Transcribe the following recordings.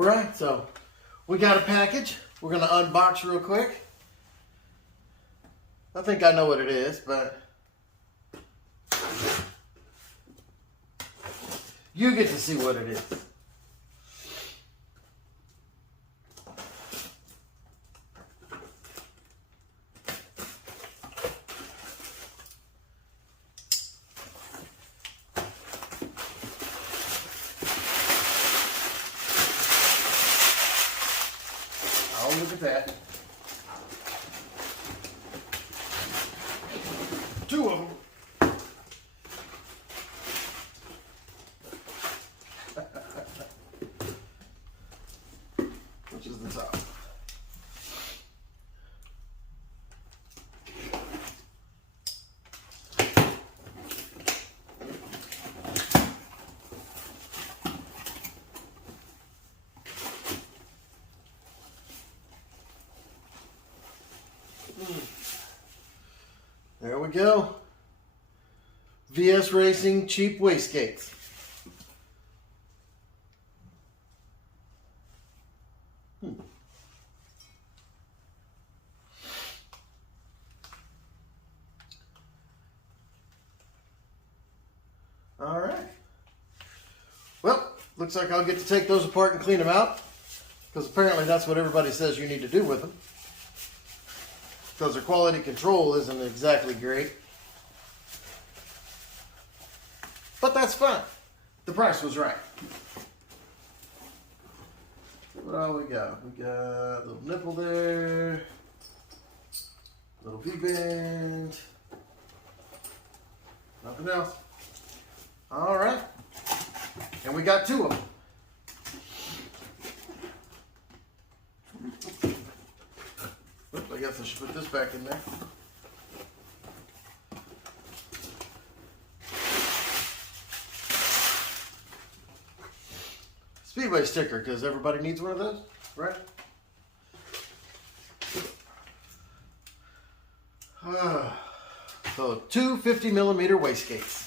Alright, so we got a package. We're going to unbox real quick. I think I know what it is, but you get to see what it is. Oh, look at that. Two of them. Which is the top? There we go. VS Racing cheap wastegates. All right. Well, looks like I'll get to take those apart and clean them out, because apparently that's what everybody says you need to do with them, because their quality control isn't exactly great. But that's fine. The price was right. What all we got? We got a little nipple there, little V-band, nothing else. All right. And we got two of them. Oops, I guess I should put this back in there. Speedway sticker, because everybody needs one of those, right? So two 50mm wastegates.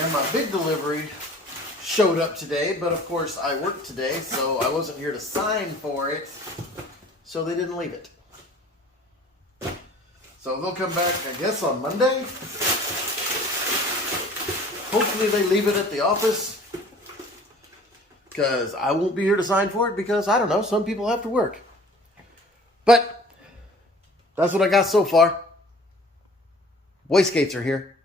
And my big delivery showed up today, but of course I worked today, so I wasn't here to sign for it, so they didn't leave it. So they'll come back, I guess, on Monday. Hopefully they leave it at the office, because I won't be here to sign for it, because, I don't know, some people have to work. But that's what I got so far. Wastegates are here.